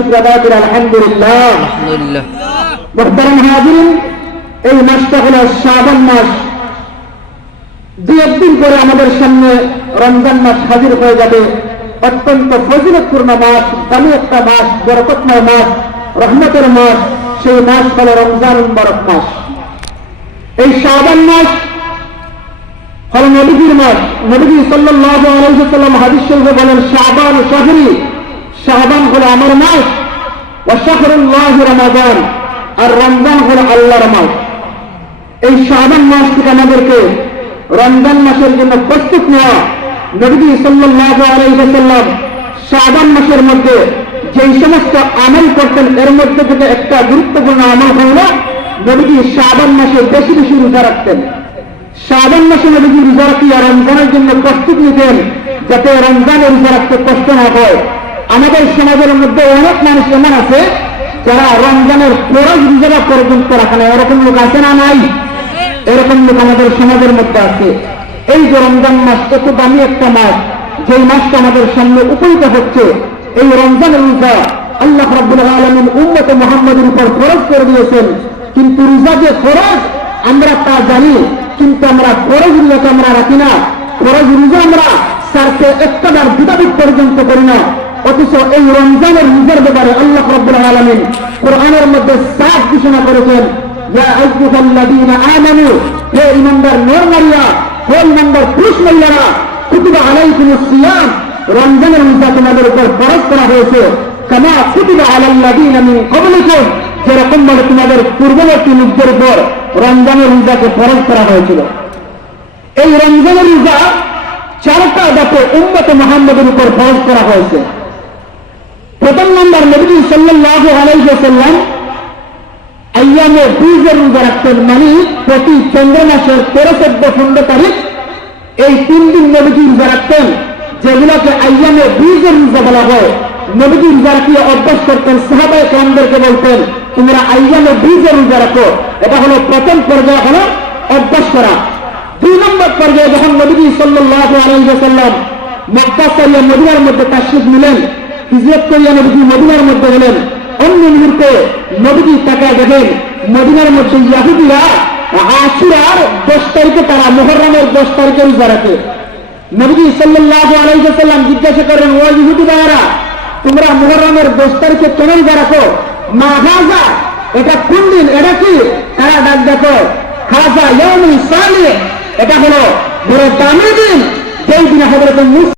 শুক্র আদায় করি আলহামদুলিল্লাহ। মোহতারাম হাজির এই মাসটা হলো শ্রাবণ মাস। দু একদিন করে আমাদের সামনে রমজান মাস হাজির হয়ে যাবে। অত্যন্ত ফজিলতপূর্ণ মাস দামি একটা মাস বরকতময় মাস রহমতের মাস। সেই মাস হলো রমজান বরক মাস। এই শ্রাবণ মাস হল নবীজির মাস। নবীজি সাল্লাল্লাহু আলাইহি সাল্লাম হাদিস বলেন শাবান শাহরি শাবান হলো আমার মাস, ওয়া শাহরুল্লাহ রমাদান, আর রমজান হলো আল্লাহর মাস। এই শাবান মাস থেকে আমাদেরকে রমজান মাসের জন্য প্রস্তুত নেওয়া নবীজি সাল্লাল্লাহু আলাইহি সাল্লাম শাবান মাসের মধ্যে যেই সমস্ত আমল করতেন, এর মধ্যে থেকে একটা গুরুত্বপূর্ণ আমল হলো নবীজি শাবান মাসে বেশি বেশি রোজা রাখতেন। শাবান মাসে নবীজি রোজা রাখিয়া রমজানের জন্য প্রস্তুত নিতেন যাতে রমজানে রোজা রাখতে কষ্ট না হয়। আমাদের সমাজের মধ্যে অনেক মানুষ এমন আছে, যারা রমজানের ফরজ রোজা পর্যন্ত রাখে না এরকম লোক আছে না নাই? এরকম লোক আমাদের সমাজের মধ্যে আছে। এই যে রমজান মাস, এত দামি একটা মাস, যেই মাসটা আমাদের সামনে উপনীত হচ্ছে, এই রমজানের রোজা আল্লাহ রাব্বুল আলামিন উম্মত মুহাম্মাদের উপর খরচ করে দিয়েছেন। কিন্তু রোজা যে খরচ আমরা তা জানি, কিন্তু আমরা ফরজ রোজাকে আমরা রাখি না। ফরজ রোজা আমরা সারতে একটাবার দুটাবিদ পর্যন্ত করি না। অথচ এই রমজানের রোজার ব্যাপারে আল্লাহ রাব্বুল আলামিন কোরআনের মধ্যে সাফ ঘোষণা করেছেন তোমাদের পূর্ববর্তী লোকদের উপর রমজানের রোজাকে ফরজ করা হয়েছিল। এই রমজানের রোজা চারটা দাপে উম্মত মোহাম্মদের উপর ফরজ করা হয়েছে। প্রথম নম্বর নবী সাল্লাল্লাহু আলাইহি ওয়াসাল্লাম আইয়ামে বীজের রোজা রাখতেন মানে প্রতি চন্দ্র মাসের তেরো চোদ্দ পনেরো তারিখ এই তিন দিন নবীজি রোজা রাখতেন যেগুলোকে আইয়ামে বীজের রোজা বলা হয় নবীজি রোজা অভ্যাস করতেন, সাহাবায় কামদেরকে বলতেন, তোমরা আইয়ামে বীজের রোজা রাখো। এটা হলো প্রথম পর্যায়ে হলো অভ্যাস করা। দুই নম্বর পর্যায়ে যখন নবীজি সাল্লাল্লাহু আলাইহি ওয়াসাল্লাম মক্কা সারিয়া মদিনার মধ্যে তাশরিফ নিলেন হিজরত করিয়া নবীজি মদিনার মধ্যে গেলেন, অন্য মুহূর্তে নবীজি তাকায় দেখেন, মদিনার মধ্যে ইয়াহুদিরা, আশুরার দশ তারিখে তারা মোহররমের দশ তারিখে রোজা রাখে। নবীজি সাল্লাল্লাহু আলাইহি ওয়াসাল্লাম জিজ্ঞাসা করেন, ও ইহুদি ভাইয়েরা, তোমরা মোহররমের দশ তারিখে কেন রোজা রাখো? মা হাজা, এটা কোন দিন? এটা কি? তারা ডাক দেখো, হাজা ইয়াউমুল সালিহ, এটা হলো বড় দামি দিন, যেই দিনে হযরত মুসা